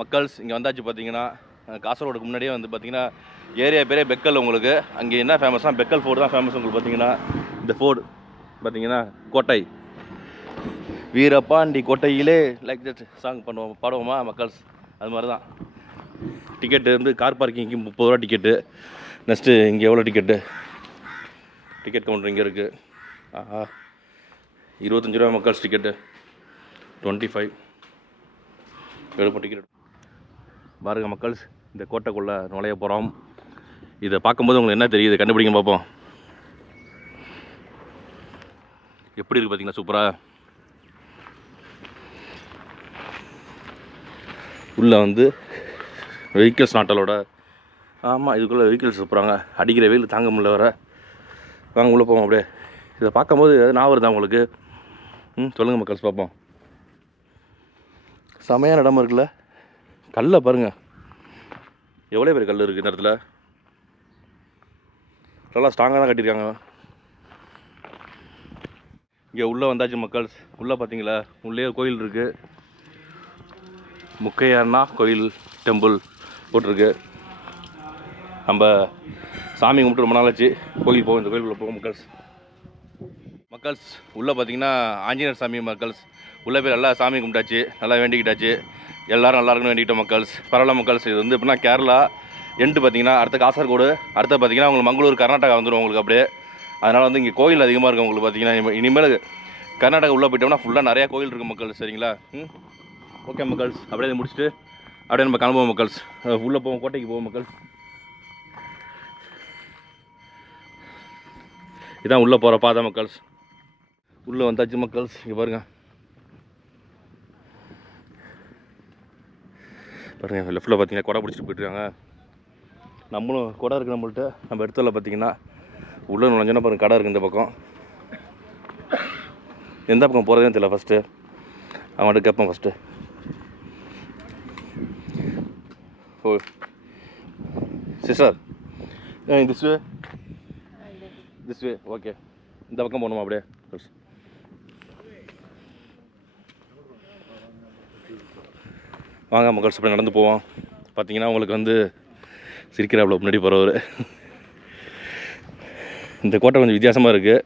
மக்கள்ஸ் இங்கே வந்தாச்சு பார்த்தீங்கன்னா காசர்கோடுக்கு முன்னாடியே வந்து பார்த்தீங்கன்னா ஏரியா பேரே பெக்கல். உங்களுக்கு அங்கே என்ன ஃபேமஸ்னால் பெக்கல் ஃபோர்டு தான் ஃபேமஸ். உங்களுக்கு பார்த்தீங்கன்னா இந்த ஃபோர்டு பார்த்தீங்கன்னா கோட்டை வீரபாண்டி கோட்டையிலே லைக் தட் சாங் பாடுவோமா மக்கள்ஸ்? அது மாதிரி தான். டிக்கெட்டு வந்து கார் பார்க்கிங்க்கு 30 ரூபா டிக்கெட்டு. நெக்ஸ்ட்டு இங்கே எவ்வளோ டிக்கெட்டு? டிக்கெட் கவுண்டர் இங்கே இருக்குது. 25 ரூபா மக்கள்ஸ் டிக்கெட்டு. 25 எடுப்போம் டிக்கெட். பாருங்க மக்கள்ஸ், இந்த கோட்டைக்குள்ளே நுழைய போகிறோம். இதை பார்க்கும்போது உங்களுக்கு என்ன தெரியுது கண்டுபிடிங்க பார்ப்போம். எப்படி இருக்குது பார்த்தீங்களா? சூப்பராக. உள்ளே வந்து வெஹிக்கிள்ஸ் நாட்டலோட. ஆமாம், இதுக்குள்ளே வெஹிக்கிள்ஸ் சூப்பராங்க. அடிக்கிற வெயில் தாங்க முடியல வர. வாங்க உள்ளே போவோம். அப்படியே இதை பார்க்கும்போது நான் வருதா உங்களுக்கு? சொல்லுங்கள் மக்கள்ஸ் பார்ப்போம். செமையான இடமா இருக்குல்ல? கல்லை பாருங்கள், எவ்வளோ பேர் கல் இருக்குது இந்த இடத்துல. நல்லா ஸ்ட்ராங்காக தான் கட்டியிருக்காங்க. இங்கே உள்ளே வந்தாச்சு மக்கள்ஸ். உள்ளே பார்த்தீங்களா, உள்ளே கோயில் இருக்குது. முக்கையானா கோயில் டெம்பிள் போட்டிருக்கு. நம்ம சாமி கும்பிட்டு ரொம்ப நாள் ஆச்சு. கோயில் போவோம், இந்த கோயிலுக்குள்ளே போவோம் மக்கள்ஸ். மக்கள்ஸ் உள்ளே பார்த்தீங்கன்னா ஆஞ்சநேயர் சாமி மக்கள்ஸ். உள்ளே போய் நல்லா சாமி கும்பிட்டாச்சு, நல்லா வேண்டிக்கிட்டாச்சு. எல்லோரும் நல்லா இருக்குன்னு வேண்டிக்கிட்டோம் மக்கள்ஸ். பரவாயில்ல மக்கள்ஸ். இது வந்து எப்படின்னா கேரளா எண்டு பார்த்தீங்கன்னா அடுத்த காசர்கோடு, அடுத்த பார்த்தீங்கன்னா உங்களுக்கு மங்களூர் கர்நாடகா வந்துடும் உங்களுக்கு அப்படியே. அதனால் வந்து இங்கே கோயில் அதிகமாக இருக்கும் உங்களுக்கு பார்த்தீங்கன்னா. இனிமேல் கர்நாடகா உள்ளே போயிட்டோம்னா ஃபுல்லாக நிறையா கோயில் இருக்குது மக்கள்ஸ். சரிங்களா? ஓகே மக்கள்ஸ், அப்படியே இதை முடிச்சுட்டு அப்படியே நம்ம கிளம்புவோம் மக்கள்ஸ். உள்ளே போவோம், கோட்டைக்கு போவோம் மக்கள்ஸ். இதான் உள்ளே போகிற பாதை மக்கள்ஸ். உள்ளே வந்தாச்சு மக்கள்ஸ். இங்கே பாருங்கள் பாருங்கள், லெஃப்ட்டில் பார்த்தீங்கன்னா கொடை பிடிச்சிட்டு போயிட்டுருக்காங்க. நம்மளும் கொடை இருக்குது நம்மள்ட்ட. நம்ம இடத்துல பார்த்தீங்கன்னா உள்ளே நுழைஞ்சோன்னா பாருங்கள் கடை இருக்குது இந்த பக்கம். எந்த பக்கம் போகிறதே தெரியல. ஃபஸ்ட்டு அவன்கிட்ட கேட்பேன் first. Oh sister, this way okay. இந்த பக்கம் போகணுமா அப்படியே? வாங்க மக்கள்ஸ், அப்படி நடந்து போவோம். பார்த்தீங்கன்னா உங்களுக்கு வந்து சிரிக்கிறாப்புல முன்னாடி போகிறவர். இந்த கோட்டை கொஞ்சம் வித்தியாசமாக இருக்குது.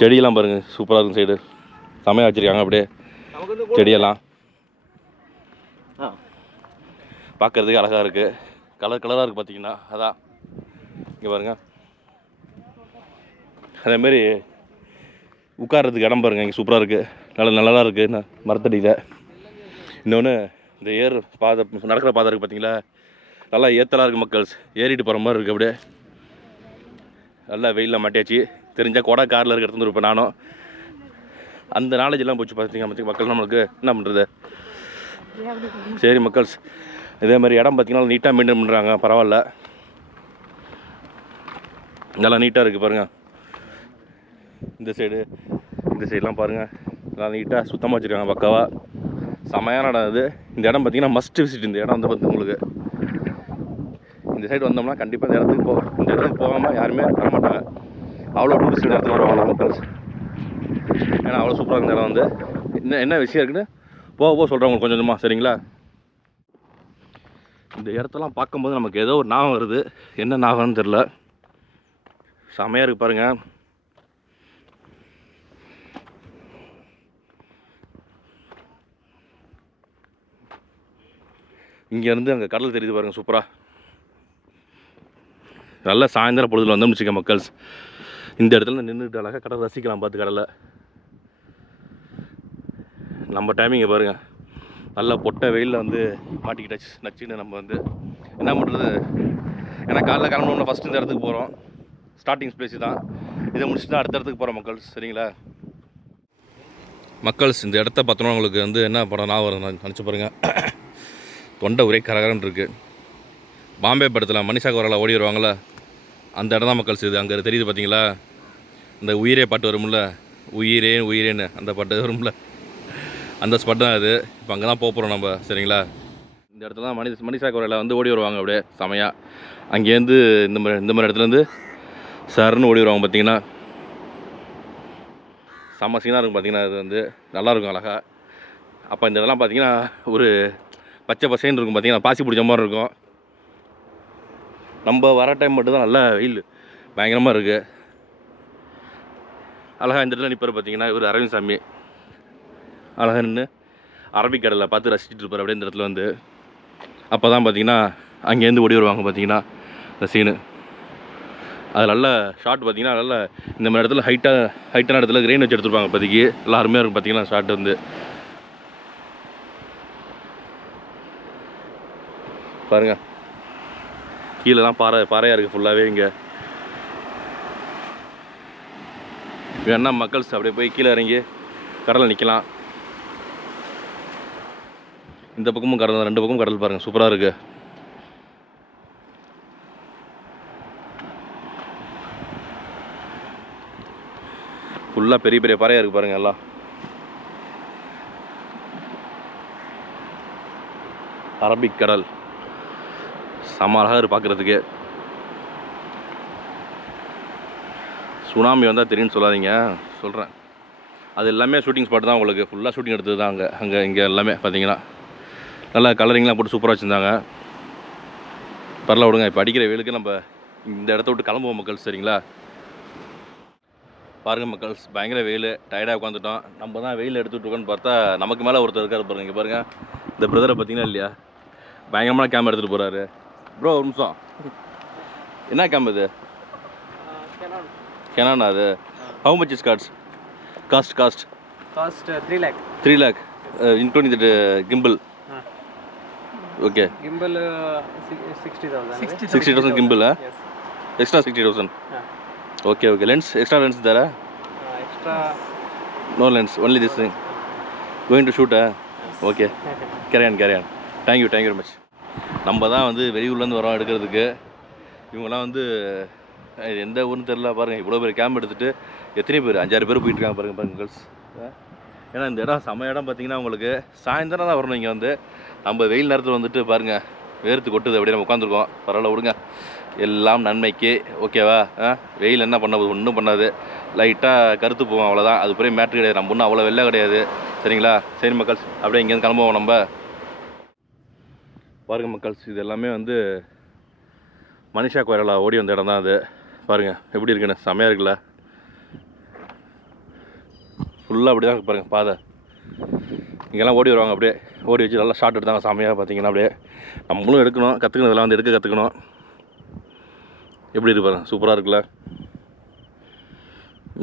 செடியெல்லாம் பாருங்கள், சூப்பராக இருக்கும். சைடு செமையாக வச்சுருக்காங்க அப்படியே செடியெல்லாம். பார்க்குறதுக்கு அழகாக இருக்குது. கலர் கலராக இருக்குது பார்த்தீங்கன்னா. அதான் இங்கே பாருங்கள். அதேமாரி உட்கார்றதுக்கு இடம் பாருங்கள், இங்கே சூப்பராக இருக்குது. நல்லா இருக்குது மரத்தடியில். இன்னொன்று இந்த பாதை, நடக்கிற பாதை இருக்குது பார்த்தீங்களா, நல்லா ஏற்றலாக இருக்குது மக்கள்ஸ். ஏறிட்டு போகிற மாதிரி இருக்குது அப்படியே. நல்லா வெயிலில் மாட்டியாச்சு. தெரிஞ்சால் கொடை காரில் இருக்க எடுத்துகிட்டு இருப்பேன் நானும். அந்த நாலேஜெல்லாம் போச்சு பார்த்தீங்கன்னா மக்கள். நம்மளுக்கு என்ன பண்ணுறது? சரி மக்கள்ஸ், இதே மாதிரி இடம் பார்த்தீங்கன்னா நீட்டாக மெயின்டைன் பண்ணுறாங்க. பரவாயில்ல, நல்லா நீட்டாக இருக்குது பாருங்கள். இந்த சைடெலாம் பாருங்கள், நல்லா நீட்டாக சுத்தமாக வச்சுருக்காங்க பக்காவாக. செமையான இடம் இது. இந்த இடம் பார்த்தீங்கன்னா மஸ்ட் விசிட். இந்த இடம் வந்து பார்த்து உங்களுக்கு இந்த சைடு வந்தோம்னா கண்டிப்பாக இந்த இடத்துக்கு போகாமல் யாருமே வர மாட்டாங்க. அவ்வளோ டூரிஸ்ட் இடத்துல வருவாங்க மக்கள்ஸ். ஏன்னா அவ்வளோ சூப்பராக இருந்த இடம் வந்து. என்ன விஷயம் இருக்குன்னு போக சொல்கிறேன் உங்களுக்கு கொஞ்சம் கொஞ்சமாக. சரிங்களா? இந்த இடத்தெல்லாம் பார்க்கும்போது நமக்கு ஏதோ ஒரு ஞாபகம் வருது. என்ன ஞாபகம்னு தெரில. செமையாக இருக்குது பாருங்கள். இங்கேருந்து அங்கே கடல் தெரியுது பாருங்கள், சூப்பராக. நல்லா சாயந்தரம் பொழுதுல வந்தோம்னு வச்சுக்க மக்கள்ஸ், இந்த இடத்துல நின்றுட்டு அழகாக கடல் ரசிக்கலாம். பார்த்து கடலை நம்ம டைமிங்கை பாருங்கள். நல்லா பொட்டை வெயிலில் வந்து மாட்டிக்கிட்டாச்சு நச்சுன்னு. நம்ம வந்து என்ன பண்ணுறது? ஏன்னா காலைல கிளம்பணும்னா ஃபஸ்ட்டு இந்த இடத்துக்கு போகிறோம். ஸ்டார்டிங் ஸ்பேஸ் தான். இதை முடிச்சுட்டு அடுத்த இடத்துக்கு போகிறோம் மக்கள்ஸ். சரிங்களா மக்கள்ஸ்? இந்த இடத்த பார்த்தோன்னா உங்களுக்கு வந்து என்ன படம் நான் வரும் நினச்சி பாருங்கள். தொண்டை ஒரே கரகரன்னு இருக்குது. பாம்பே படத்தில் மனிஷா கொய்ராலா ஓடி வருவாங்கள, அந்த இடம் தான் மக்கள்ஸ் இது. அங்கே தெரியுது பார்த்தீங்களா, இந்த உயிரே பாட்டு வரும்ல, உயிரேன்னு அந்த பாட்டு வரும்ல, அந்த ஸ்பாட் தான் அது. இப்போ அங்கே தான் போகிறோம் நம்ம. சரிங்களா? இந்த இடத்துல தான் மனிஷா கொய்ராலா வந்து ஓடி வருவாங்க அப்படியே செமையாக. அங்கேருந்து இந்த மாதிரி இடத்துலேருந்து சருன்னு ஓடி வருவாங்க பார்த்தீங்கன்னா. செம்ம சீனாக இருக்கும் பார்த்தீங்கன்னா. அது வந்து நல்லாயிருக்கும் அழகாக. அப்போ இந்த இதெல்லாம் பார்த்தீங்கன்னா ஒரு பச்சை பசேன்னு இருக்கும் பார்த்தீங்கன்னா, பாசி பிடிச்ச மாதிரி இருக்கும். நம்ம வர டைம் மட்டும்தான் நல்லா வெயில் பயங்கரமாக இருக்குது. அழகாக இந்த இடத்துல நிற்பார் பார்த்தீங்கன்னா, இவர் அரவிந்த் சாமி. அழகாக நின்று அரபிக்கடலை பார்த்து ரசிச்சுட்டு இருப்பார் அப்படியே இந்த இடத்துல வந்து. அப்போ தான் பார்த்தீங்கன்னா அங்கேருந்து ஓடி வருவாங்க பார்த்தீங்கன்னா இந்த சீனு. அது நல்ல ஷாட் பார்த்தீங்கன்னா, நல்ல இந்த மாதிரி இடத்துல ஹைட்டான இடத்துல கிரெயின் வச்சு எடுத்துருப்பாங்க. இப்போதைக்கு எல்லாருமே இருக்கும் பார்த்தீங்கன்னா ஷாட் வந்து பாருங்கள். கீழேலாம் பாறையாக இருக்குது ஃபுல்லாகவே. இங்கே வேணா மக்கள்ஸ் அப்படியே போய் கீழே இறங்கி கடலில் நிற்கலாம். இந்த பக்கமும் கடல், 2 பக்கமும் கடல் பாருங்கள், சூப்பராக இருக்குது. ஃபுல்லாக பெரிய பெரிய பாறையாக இருக்குது பாருங்கள். எல்லாம் அரபிக் கடல் செம்ம அழகாக இருக்குது பார்க்குறதுக்கு. சுனாமி வந்தால் தெரியும்னு சொல்லாதீங்க, சொல்கிறேன். அது எல்லாமே ஷூட்டிங் ஸ்பாட் தான் உங்களுக்கு. ஃபுல்லாக ஷூட்டிங் எடுத்தது தான் இங்கே எல்லாமே பார்த்தீங்கன்னா. நல்லா கலரிங்லாம் போட்டு சூப்பராக வச்சுருந்தாங்க. பரவாயில்ல விடுங்க. இப்போ அடிக்கிற வெயிலுக்கு நம்ம இந்த இடத்த விட்டு கிளம்புவோம் மக்கள்ஸ், சரிங்களா? பாருங்கள் மக்கள்ஸ், பயங்கர வெயில். டயர்டாக உட்காந்துட்டோம். நம்ம தான் வெயில் எடுத்துகிட்டு இருக்கோன்னு பார்த்தா நமக்கு மேலே ஒருத்தர் இருக்கார் பாருங்கள். இங்கே பாருங்கள், இந்த பிரதரை பார்த்தீங்கன்னா இல்லையா, பயங்கரமான கேமரா எடுத்துகிட்டு போகிறாரு. ப்ரோ ஒரு நிமிஷம், என்ன கேம் இது? Canon அது. How much is cost? Cost 3 lakh. 3 lakh including the gimbal. Okay. Gimbal 60,000. 60,000 gimbal, Yes. Extra 60,000. Okay. Lens, extra lens there? Extra. No lens, only this thing. Going to shoot? Okay. Carry on. Thank you very much. நம்ம தான் வந்து வெளியூர்லேருந்து வரோம் எடுக்கிறதுக்கு. இவங்கெல்லாம் வந்து எந்த ஊர்னு தெரில பாருங்கள். இவ்வளோ பேர் கேம்ப் எடுத்துகிட்டு எத்தனை பேர், 5-6 பேர் போயிட்டுருக்காங்க பாருங்கள் கேர்ள்ஸ். ஏன்னா இந்த இடம் செம்ம இடம் பார்த்தீங்கன்னா உங்களுக்கு. சாயந்தரம் தான் வரணும் இங்கே வந்து. நம்ம வெயில் நேரத்தில் வந்துட்டு பாருங்கள், வேர்த்து கொட்டுது அப்படியே நம்ம உட்காந்துருக்கோம். பரவாயில்ல விடுங்க, எல்லாம் நன்மைக்கு. ஓகேவா? வெயில் என்ன பண்ண போகுது? ஒன்றும் பண்ணாது. லைட்டாக கருத்து போவோம், அவ்வளோதான். அது பெரிய மேட்ரு கிடையாது. நம்ம ஒன்றும் அவ்வளோ வெள்ளை கிடையாது, சரிங்களா? சரி மக்கள்ஸ், அப்படியே இங்கேருந்து கிளம்புவோம் நம்ம. பாருங்கள் மக்கள்ஸ், இது எல்லாமே வந்து மனிஷா கோயிலா ஓடி வந்த இடம் தான் அது. பாருங்கள் எப்படி இருக்குன்னு, செமையாக இருக்குல்ல? ஃபுல்லாக அப்படி தான் பாருங்கள் பாதை. இங்கெல்லாம் ஓடி வருவாங்க, அப்படியே ஓடி வச்சு நல்லா ஷாட் எடுத்தாங்க செமையாக பார்த்தீங்கன்னா. அப்படியே நம்மளும் எடுக்கணும், கற்றுக்கணும், இதெல்லாம் வந்து எடுக்க கற்றுக்கணும். எப்படி இருக்கு பாருங்கள், சூப்பராக இருக்குல்ல?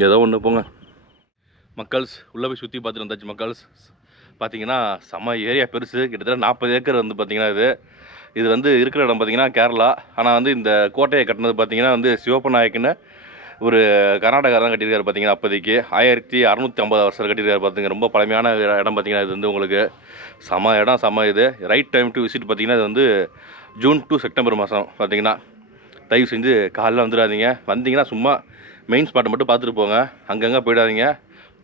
ஏதோ ஒன்று போங்க மக்கள்ஸ். உள்ளே போய் சுற்றி பார்த்துட்டு வந்தாச்சு மக்கள்ஸ். பார்த்தீங்கன்னா செம்ம ஏரியா பெருசு, கிட்டத்தட்ட 40 ஏக்கர் வந்து பார்த்தீங்கன்னா இது வந்து இருக்கிற இடம் பார்த்தீங்கன்னா கேரளா. ஆனால் வந்து இந்த கோட்டையை கட்டினது பார்த்தீங்கன்னா வந்து சிவப்பநாயக்கன்னு ஒரு கர்நாடகா தான் கட்டியிருக்காரு பார்த்தீங்கன்னா. அப்போதைக்கு 1650 வருஷம் கட்டியிருக்காரு பார்த்துங்க. ரொம்ப பழமையான இடம் பார்த்தீங்கன்னா. இது வந்து உங்களுக்கு செம இடம், செம இது. ரைட் டைம் டு விசிட் பார்த்தீங்கன்னா. இது வந்து ஜூன் டு செப்டம்பர் மாதம் பார்த்தீங்கன்னா. தயவு செஞ்சு காலைல வந்துடாதீங்க. வந்தீங்கன்னா சும்மா மெயின் ஸ்பாட்டை மட்டும் பார்த்துட்டு போங்க, அங்கங்கே போயிடாதீங்க.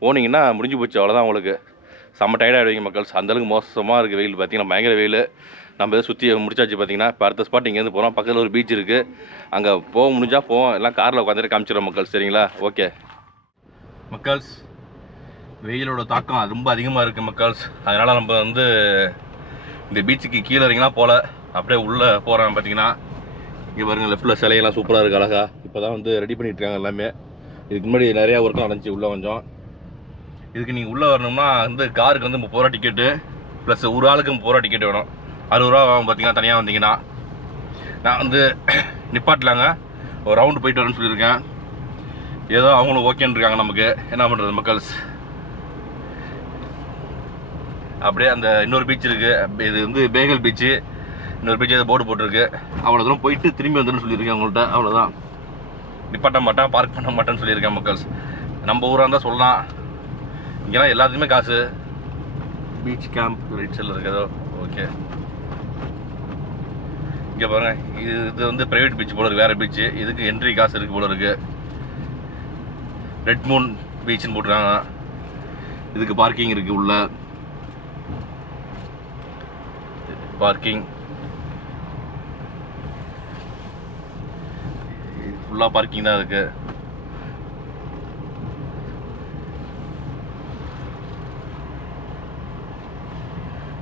போனீங்கன்னா முடிஞ்சு போச்சு, அவ்வளோதான். உங்களுக்கு செம்ம டயர்டாகிடுவீங்க மக்கள்ஸ். அந்தளவுக்கு மோசமாக இருக்குது வெயில் பார்த்தீங்கன்னா, பயங்கர வெயில். நம்ம எதாவது சுற்றி முடிச்சாச்சு பார்த்தீங்கன்னா. இப்போ அடுத்த ஸ்பாட் இங்கேருந்து போகிறோம். பக்கத்தில் ஒரு பீச் இருக்குது, அங்கே போக முடிஞ்சால் போவோம், எல்லாம் காரில் உட்காந்துட்டு காமிச்சிடுறோம் மக்கள்ஸ், சரிங்களா? ஓகே மக்கள்ஸ், வெயிலோட தாக்கம் ரொம்ப அதிகமாக இருக்குது மக்கள்ஸ். அதனால் நம்ம வந்து இந்த பீச்சுக்கு கீழே இறங்கினா போல் அப்படியே உள்ளே போகிறோம் பார்த்தீங்கன்னா. இங்கே பாருங்கள், லெஃப்ட்டில் சிலையெல்லாம் சூப்பராக இருக்குது, அழகா. இப்போ தான் வந்து ரெடி பண்ணிட்டுருக்காங்க எல்லாமே. இதுக்கு முன்னாடி நிறையா ஒர்க்கும் நடந்துச்சு உள்ளே கொஞ்சம். இதுக்கு நீங்கள் உள்ளே வரணும்னா வந்து காருக்கு வந்து 30 ரூபா டிக்கெட்டு, ப்ளஸ் ஒரு ஆளுக்கு 30 ரூபா டிக்கெட் வேணும். 60 ரூபா ஆகும் பார்த்தீங்கன்னா. தனியாக வந்தீங்கன்னா நான் வந்து நிப்பாட்டலாங்க, ஒரு ரவுண்டு போயிட்டு வரேன்னு சொல்லியிருக்கேன். ஏதோ அவங்களும் ஓகேன்னு இருக்காங்க. நமக்கு என்ன பண்ணுறது மக்கள்ஸ். அப்படியே அந்த இன்னொரு பீச் இருக்குது, இது வந்து பேகல் பீச்சு. இன்னொரு பீச் ஏதோ போர்டு போட்டிருக்கு. அவ்வளோ தூரம் போயிட்டு திரும்பி வந்துன்னு சொல்லியிருக்கேன் அவங்கள்ட்ட. அவ்வளோதான், நிப்பாட்ட மாட்டேன், பார்க் பண்ண மாட்டேன்னு சொல்லியிருக்கேன் மக்கள்ஸ். நம்ம ஊராக இருந்தால் சொல்லலாம், இங்கெல்லாம் எல்லாத்துக்குமே காசு. பீச் கேம்ப் ரைட் சைடில் இருக்குது ஏதோ. ஓகே, இங்கே பாருங்கள், இது வந்து ப்ரைவேட் பீச் போல இருக்குது, வேறு பீச்சு. இதுக்கு என்ட்ரி காசு இருக்குது போல இருக்குது. ரெட் மூன் பீச்சுன்னு போட்டுருக்காங்க. இதுக்கு பார்க்கிங் இருக்குது, உள்ள பார்க்கிங் ஃபுல்லாக பார்க்கிங் தான் இருக்குது.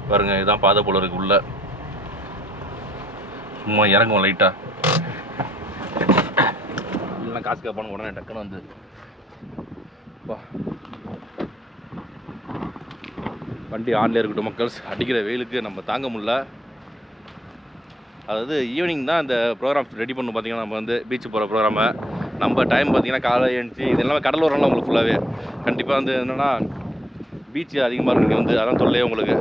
பாருங்கள், இதுதான் பாதை போல இருக்குது உள்ள. சும்மா இறங்குவோம் லைட்டாக, இல்லைன்னா காசு கேட்பானு உடனே டக்குன்னு வந்து வண்டி ஆன்லேயே இருக்கட்டும் மக்கள்ஸ். அடிக்கிற வெயிலுக்கு நம்ம தாங்க முடியல. அதாவது ஈவினிங் தான் இந்த ப்ரோக்ராம்ஸ் ரெடி பண்ணணும். பார்த்திங்கன்னா நம்ம வந்து பீச்சு போகிற ப்ரோக்ராமை நம்ம டைம் பார்த்திங்கன்னா காலை எழுந்துச்சி இது எல்லாமே கடலூரெலாம் உங்களுக்கு ஃபுல்லாகவே கண்டிப்பாக வந்து என்னென்னா பீச்சு அதிகமாக இருக்குது வந்து, அதான் தொல்லையே உங்களுக்கு.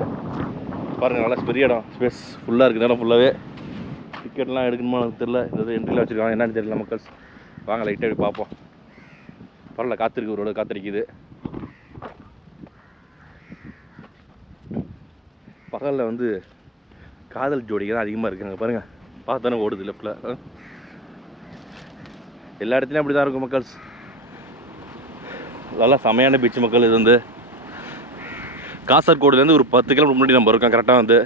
பாருங்கள் நல்லா பெரிய இடம், ஸ்பேஸ் ஃபுல்லாக இருக்குது இடம் ஃபுல்லாகவே. டிக்கெட்லாம் எடுக்கணுமா எனக்கு தெரியல, இந்த என்ட்ரியில் வச்சுருக்காங்க என்னன்னு தெரியல மக்கள்ஸ். வாங்க லைட்டாக எப்படி பார்ப்போம். பரவாயில்ல, காத்திருக்கு, ஒரு காத்திருக்குது. பகலில் வந்து காதல் ஜோடிகள் தான் அதிகமாக இருக்குங்க. பாருங்கள் பார்த்தானே ஓடுது லெஃப்டில். எல்லா இடத்துலையும் அப்படி தான் இருக்கும் மக்கள்ஸ். நல்லா செமையான பீச் மக்கள். இது வந்து காசர்கோடுலேருந்து ஒரு 10 கிலோமீட்டர் முன்னாடி நம்ம இருக்கோம் கரெக்டாக வந்து.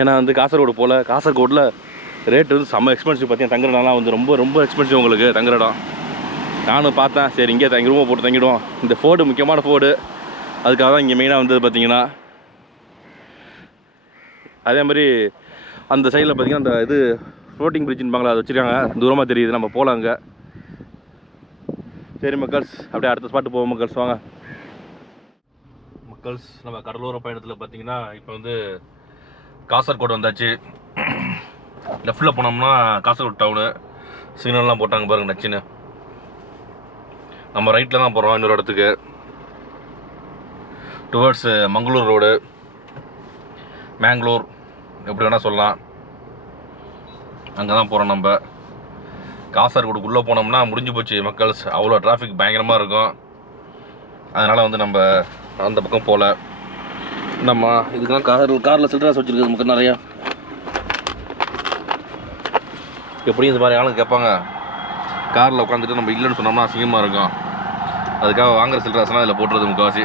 ஏன்னா வந்து காசர்கோடு போல் காசர்கோடில் ரேட்டு வந்து செம்ம எக்ஸ்பென்சிவ். பார்த்தீங்கன்னா தங்குற இடம்லாம் வந்து ரொம்ப ரொம்ப எக்ஸ்பென்சிவ் உங்களுக்கு தங்குற இடம். நானும் பார்த்தேன், சரி இங்கே தங்கி ரூமை போட்டு தங்கிடுவோம். இந்த ஃபோர்டு முக்கியமான ஃபோர்டு, அதுக்காக தான் இங்கே மெயினாக வந்தது பார்த்தீங்கன்னா. அதே மாதிரி அந்த சைடில் பார்த்திங்கன்னா அந்த இது ஃப்ளோட்டிங் பிரிட்ஜுன்பாங்களா, அதை வச்சுருக்காங்க, தூரமாக தெரியுது. நம்ம போகலாம் அங்கே. சரி மக்கள்ஸ், அப்படியே அடுத்த ஸ்பாட்டு போவோம் மக்கள்ஸ். வாங்க மக்கள்ஸ். நம்ம கடலோர பயணத்தில் பார்த்திங்கன்னா இப்போ வந்து காசர்கோடு வந்தாச்சு. லெஃப்டில் போனோம்னா காசர்கோடு டவுனு சிக்னல்லாம் போட்டாங்க பாருங்கள் நச்சுன்னு. நம்ம ரைட்டில் தான் போகிறோம் இன்னொரு இடத்துக்கு, டுவர்ட்ஸ் மங்களூர் ரோடு, மேங்களூர் எப்படி வேணால் சொல்லலாம். அங்கே தான் போகிறோம் நம்ம. காசர்கோடுக்குள்ளே போனோம்னா முடிஞ்சு போச்சு மக்கள்ஸ். அவ்வளோ டிராஃபிக் பயங்கரமாக இருக்கும். அதனால் வந்து நம்ம அந்த பக்கம் போகல. நம்ம இதுக்கெல்லாம் காரில் சில்ட்ரன்ஸ் வச்சுருக்குது மக்கள் நிறையா. எப்படியும் இந்த மாதிரி ஆளுங்க கேட்பாங்க. காரில் உட்காந்துட்டு நம்ம இல்லைன்னு சொன்னோம்னா அசிங்கமாக இருக்கும். அதுக்காக வாங்குகிற சில்ட்ரன்ஸ்லாம் இதில் போட்டுறது முக்கால்வாசி.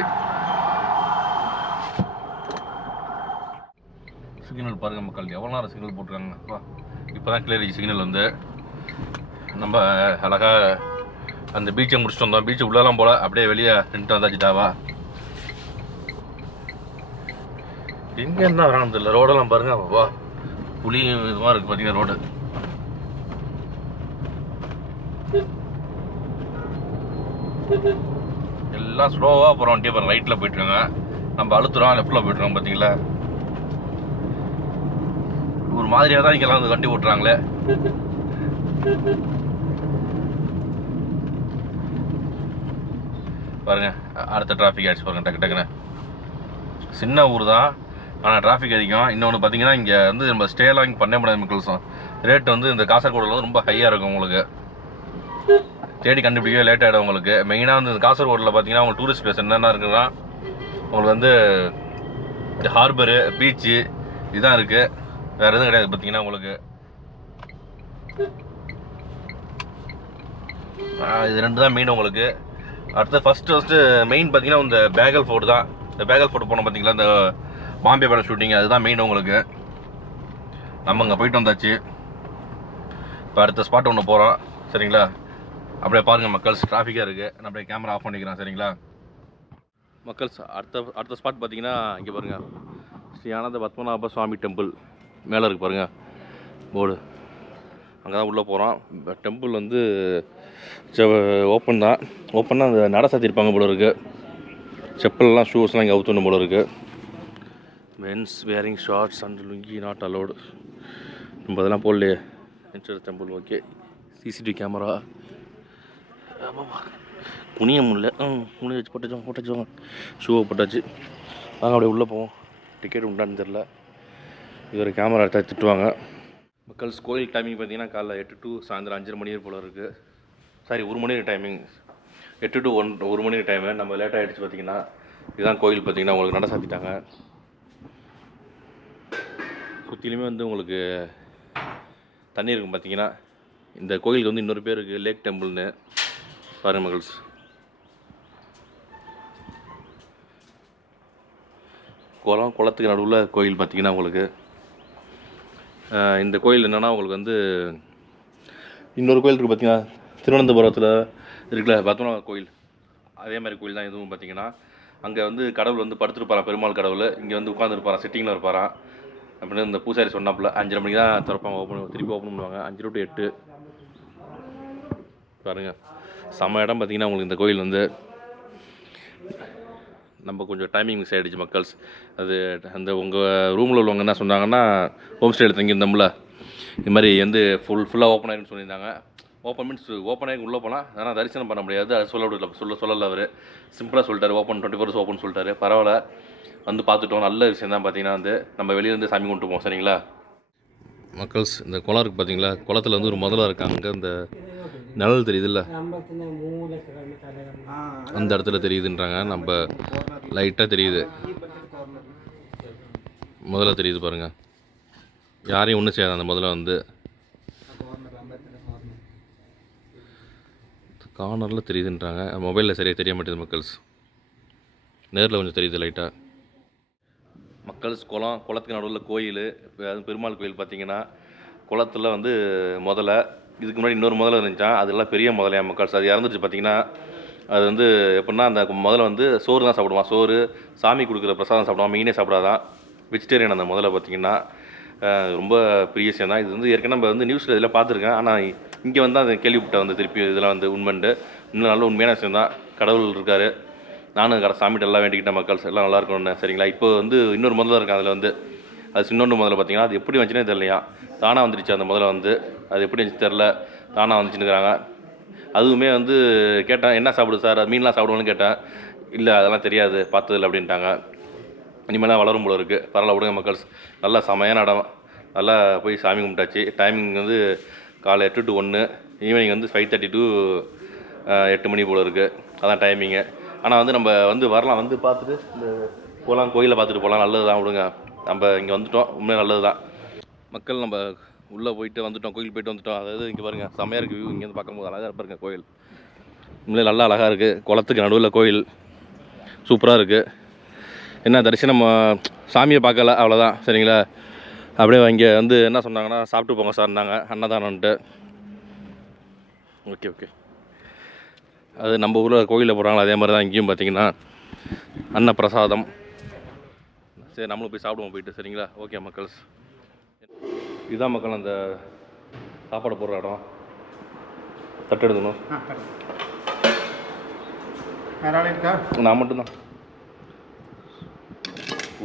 சிக்னல் பாருங்கள் மக்கள், எவ்வளோ நேரம் சிக்னல் போட்டுருக்காங்க. இப்போ தான் கிளியர் சிக்னல் வந்து. நம்ம அழகாக அந்த பீச்சை முடிச்சுட்டு வந்தோம். பீச்சு உள்ளெல்லாம் போல் அப்படியே வெளியே நின்றுட்டு வந்தாச்சுட்டாவா. எங்கே என்ன வரானு தெரியல. ரோடெல்லாம் பாருங்கள், வா புளி இதுவாக இருக்குது பார்த்தீங்கன்னா ரோடு. எல்லாம் ஸ்லோவாக போகிறோம். வண்டியை பாருங்கள், ரைட்டில் போயிட்டுருக்காங்க, நம்ம அழுத்துறோம் லெஃப்டில் போயிட்டுருக்கோம். பார்த்தீங்களா ஒரு மாதிரியாக தான் இங்கெல்லாம் வந்து வண்டி ஓட்டுறாங்களே. பாருங்க அடுத்த டிராஃபிக் ஆகிடுச்சு பாருங்கள் டக்கு டக்குன்னு. சின்ன ஊர் தான், ஆனால் டிராஃபிக் அதிகம். இன்னொன்று பார்த்தீங்கன்னா இங்கே வந்து நம்ம ஸ்டேலாம் இங்கே பண்ண முடியாது மக்கள்ஸும். ரேட் வந்து இந்த காசர்கோடில் வந்து ரொம்ப ஹையாக இருக்கும். உங்களுக்கு தேடி கண்டுபிடிக்கவே லேட் ஆகிடும் உங்களுக்கு. மெயினாக வந்து இந்த காசர்கோடில் பார்த்தீங்கன்னா உங்களுக்கு டூரிஸ்ட் பிளேஸ் என்னென்ன இருக்குன்னா உங்களுக்கு வந்து ஹார்பரு, பீச்சு இதுதான் இருக்குது, வேறு எதுவும் கிடையாது. பார்த்தீங்கன்னா உங்களுக்கு இது ரெண்டு தான் மெயின் உங்களுக்கு. அடுத்து ஃபஸ்ட்டு மெயின் பார்த்தீங்கன்னா இந்த பேகல் ஃபோர்ட் தான். இந்த பேகல் ஃபோர்ட் போனோம் பார்த்தீங்களா, இந்த பாம்பே படம் ஷூட்டிங், அதுதான் மெயின் உங்களுக்கு. நம்ம அங்கே போயிட்டு வந்தாச்சு. இப்போ அடுத்த ஸ்பாட் ஒன்று போகிறோம் சரிங்களா. அப்படியே பாருங்கள் மக்கள்ஸ், டிராஃபிக்காக இருக்குது. நான் அப்படியே கேமரா ஆஃப் பண்ணிக்கிறேன் சரிங்களா மக்கள்ஸ். அடுத்த ஸ்பாட் பார்த்தீங்கன்னா இங்கே பாருங்கள், ஸ்ரீ ஆனந்த பத்மநாப சுவாமி டெம்பிள் மேலே இருக்குது பாருங்கள் போர்டு. அங்கே தான் உள்ளே போகிறோம். டெம்பிள் வந்து ஓப்பன் தான். ஓப்பன்னா அந்த நட சாத்திருப்பாங்க போல இருக்குது. செப்பல்லாம் ஷூஸ்லாம் இங்கே அவுத்தணும் போல இருக்குது. Men's wearing shorts and lungi not allowed. நம்ம அதெல்லாம் போடலையே. Enter temple okay. CCTV camera குனிய முடியல. குனிய வச்சு போட்டாச்சு. ஷூவை போட்டாச்சு. வாங்க அப்படியே உள்ளே போவோம். டிக்கெட் உண்டான்னு தெரில. இது ஒரு கேமரா எடுத்தா திட்டுவாங்க மக்கள்ஸ். கோயில் டைமிங் பார்த்தீங்கன்னா காலைல 8 to சாயந்தரம் 5:30 மணி போல் இருக்குது. சாரி 1 மணி டைமிங். 8 to 1 மணி டைமு. நம்ம லேட்டாக ஆகிடுச்சு பார்த்தீங்கன்னா. இதுதான் கோயில் பார்த்தீங்கன்னா உங்களுக்கு நட சாத்திட்டாங்க. சுற்றிலுமே வந்து உங்களுக்கு தண்ணி இருக்கும் பார்த்தீங்கன்னா. இந்த கோயிலுக்கு வந்து இன்னொரு பேர் இருக்குது, லேக் டெம்பிள்னு. பாருங்கள் மக்கள்ஸ், குளத்துக்கு நடுவில் கோயில் பார்த்தீங்கன்னா உங்களுக்கு. இந்த கோயில் என்னென்னா உங்களுக்கு வந்து இன்னொரு கோயில் இருக்குது பார்த்தீங்கன்னா, திருவனந்தபுரத்தில் இருக்குல்ல பத்மநாப கோயில், அதே மாதிரி கோயில் தான் இதுவும் பார்த்தீங்கன்னா. அங்கே வந்து கடவுள் வந்து படுத்துருப்பாராம், பெருமாள் கடவுள். இங்கே வந்து உட்காந்துருப்பாராம், சிட்டிங்கில் இருப்பாராம். அப்படின்னு இந்த பூசாரி சொன்னாப்புல 5:30 மணிக்கு தான் திறப்பாங்க, திருப்பி ஓப்பன் பண்ணுவாங்க 5 to 8. பாருங்கள் செம்ம இடம் பார்த்தீங்கன்னா உங்களுக்கு இந்த கோயில் வந்து நம்ம கொஞ்சம் டைமிங் மிஸ் ஆகிடுச்சு மக்கள்ஸ். அது அந்த உங்கள் ரூமில் உள்ளவங்க என்ன சொன்னாங்கன்னா, ஹோம் ஸ்டேயில் தங்கியிருந்தோம்ல, இது மாதிரி வந்து ஃபுல்லாக ஓப்பன் ஆகிருன்னு சொல்லியிருந்தாங்க. ஓப்பன் மீன்ஸ் ஓப்பன் ஆகி உள்ளே போகலாம், ஆனால் தரிசனம் பண்ண முடியாது. அது சொல்லலை அவர், சிம்பிளாக சொல்லிட்டார். ஓப்பன் 24 hours ஓப்பன் சொல்லிட்டாரு. பரவாயில்ல, வந்து பார்த்துட்டோம், நல்ல விஷயம் தான். பார்த்தீங்கன்னா வந்து நம்ம வெளியிலேருந்து சாமி கொண்டு போவோம், சரிங்களா மக்கள்ஸ். இந்த குளம் இருக்குது பார்த்தீங்களா, குளத்தில் வந்து ஒரு முதல்ல இருக்காங்க. அங்கே இந்த நிழல் தெரியுதுல்ல, அந்த இடத்துல தெரியுதுன்றாங்க. நம்ம லைட்டாக தெரியுது, முதல்ல தெரியுது பாருங்கள். யாரையும் ஒன்றும் செய்யாது அந்த முதல்ல வந்து கார்னரில் தெரியுதுன்றாங்க. மொபைலில் சரியாக தெரிய மாட்டேங்குது மக்கள்ஸ், நேரில் கொஞ்சம் தெரியுது லைட்டாக. மக்கள்ஸ் குளத்துக்கு நடுவில் கோயில், அது பெருமாள் கோயில் பார்த்தீங்கன்னா, குளத்தில் வந்து முதல்ல இதுக்கு முன்னாடி இன்னொரு முதல்ல இருந்துச்சான், அதெல்லாம் பெரிய முதலையா மக்கள்ஸ். அது இறந்துச்சு பார்த்தீங்கன்னா. அது வந்து எப்படின்னா, அந்த முதல்ல வந்து சோறு தான் சாப்பிடுவான், சோறு சாமி கொடுக்குற பிரசாதம் சாப்பிடுவான், மீனே சாப்பிடாதான், வெஜிடேரியன் அந்த முதல்ல பார்த்தீங்கன்னா. ரொம்ப பெரிய விஷயம் தான் இது வந்து. ஏற்கனவே நம்ம வந்து நியூஸில் இதெல்லாம் பார்த்துருக்கேன், ஆனால் இங்கே வந்து அதை கேள்விப்பட்ட வந்து திருப்பி இதெல்லாம் வந்து உண்மைண்டு இன்னும் நல்ல உண்மையான விஷயம் தான். கடவுள் இருக்கார், நானும் சாமிகிட்ட எல்லாம் வேண்டிக்கிட்டேன் மக்கள்ஸ், எல்லாம் நல்லா இருக்கணும்னு, சரிங்களா. இப்போ வந்து இன்னொரு முதல்ல இருக்கேன், அதில் வந்து அது இன்னொன்று முதல்ல பார்த்தீங்கன்னா, அது எப்படி வந்துச்சுன்னே தெரியலையா, தானாக வந்துடுச்சு அந்த முதல்ல வந்து. அது எப்படி வந்துச்சு தெரில, தானாக வந்துச்சுன்னுக்கிறாங்க. அதுவுமே வந்து கேட்டேன், என்ன சாப்பிடு சார், அது மீன்லாம் சாப்பிடுவோன்னு கேட்டேன். இல்லை அதெல்லாம் தெரியாது, பார்த்ததில்ல அப்படின்ட்டாங்க. இனிமேலாம் வளரும் போல இருக்குது. பரவாயில்ல விடுங்க மக்கள்ஸ், நல்லா செமையான இடம். நல்லா போய் சாமி கும்பிட்டாச்சு. டைமிங் வந்து காலை 8 to 1, ஈவினிங் வந்து 5:30 to 8 மணி போல் இருக்குது, அதான் டைமிங்கு. ஆனால் வந்து நம்ம வந்து வரலாம், வந்து பார்த்துட்டு இந்த போகலாம், கோயிலை பார்த்துட்டு போகலாம், நல்லது தான் விடுங்க. நம்ம இங்கே வந்துவிட்டோம், உண்மையாக நல்லது தான் மக்கள். நம்ம உள்ளே போயிட்டு வந்துவிட்டோம், கோயில் போயிட்டு வந்துவிட்டோம். அதாவது இங்கே பாருங்கள் செம்மையாக இருக்குது வியூ, இங்கேருந்து பார்க்கும்போது அழகாக பாருங்கள் கோயில். உண்மையிலே நல்லா அழகாக இருக்குது. குளத்துக்கு நடுவில் கோயில் சூப்பராக இருக்குது. என்ன தரிசனம் சாமியை பார்க்கல, அவ்வளோதான், சரிங்களா. அப்படியே இங்கே வந்து என்ன சொன்னாங்கன்னா, சாப்பிட்டு போங்க சார்னாங்க, அன்னதானன்ட்டு. ஓகே. அது நம்ம ஊரில் கோயிலில் போடுறாங்களா, அதே மாதிரி தான் இங்கேயும் பார்த்தீங்கன்னா அன்னப்பிரசாதம். சரி நம்மளும் போய் சாப்பிடுவோம் போயிட்டு, சரிங்களா. ஓகே மக்கள்ஸ், இதுதான் மக்கள் அந்த சாப்பாடு போடுற இடம். தட்டு எடுக்கணும், நான் மட்டும்தான்.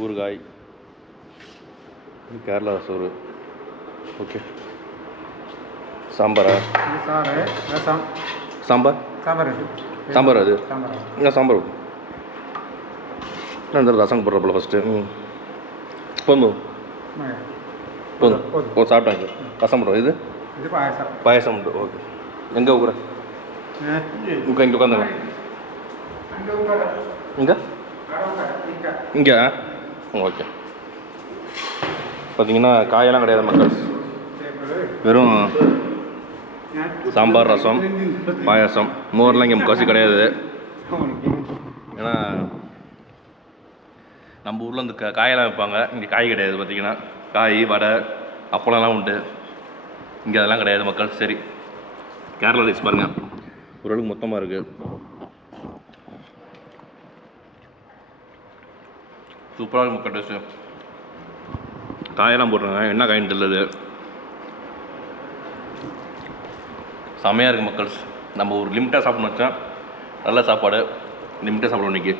ஊறுகாய், கேரளா சோறு, ஓகே. சாம்பாரா, சாம்பார் அது என்ன சாம்பார் என்ன இந்த ரசம் போடுறப்பல ஃபஸ்ட்டு. போதும் சாப்பிட்டாங்க. ரசம் போடுறோம், இது பாயசம் உண்டு. ஓகே, எங்கே உட்குற இங்கே உட்காந்துங்க, இங்கே ஓகே. பார்த்தீங்கன்னா காயெல்லாம் கிடையாது மக்கள், வெறும் சாம்பார், ரசம், பாயாசம், மோர்லாம் இங்கே முக்காசி கிடையாது. ஏன்னா நம்ம ஊரில் இந்த காயெல்லாம் வைப்பாங்க, இங்கே காய் கிடையாது. பார்த்தீங்கன்னா காய், வடை, அப்பளம்லாம் உண்டு, இங்கே அதெல்லாம் கிடையாது மக்கள். சரி, கேரளா ரைஸ் பாருங்கள், ஓரளவுக்கு மொத்தமாக இருக்குது, சூப்பராக இருக்குது மக்கள். டேஸ்ட்டு காயெல்லாம் போடுறாங்க, என்ன காயின்னு தெரியல, செமையாக இருக்குது மக்கள்ஸ். நம்ம ஒரு லிமிட்டாக சாப்பிட்ணும் வச்சா நல்ல சாப்பாடு, லிமிட்டாக சாப்பிடணும் இன்றைக்கி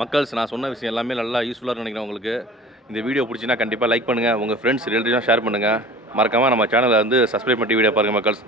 மக்கள்ஸ். நான் சொன்ன விஷயம் எல்லாமே நல்லா யூஸ்ஃபுல்லாக நினைக்கிறேன் உங்களுக்கு. இந்த வீடியோ பிடிச்சின்னா கண்டிப்பாக லைக் பண்ணுங்கள், உங்கள் ஃப்ரெண்ட்ஸ் ரிலேட்டிவ்ஸாக ஷேர் பண்ணுங்கள். மறக்காமல் நம்ம சேனலை வந்து சப்ஸ்கிரைப் பண்ணி வீடியோ பாருங்கள் மக்கள்ஸ்.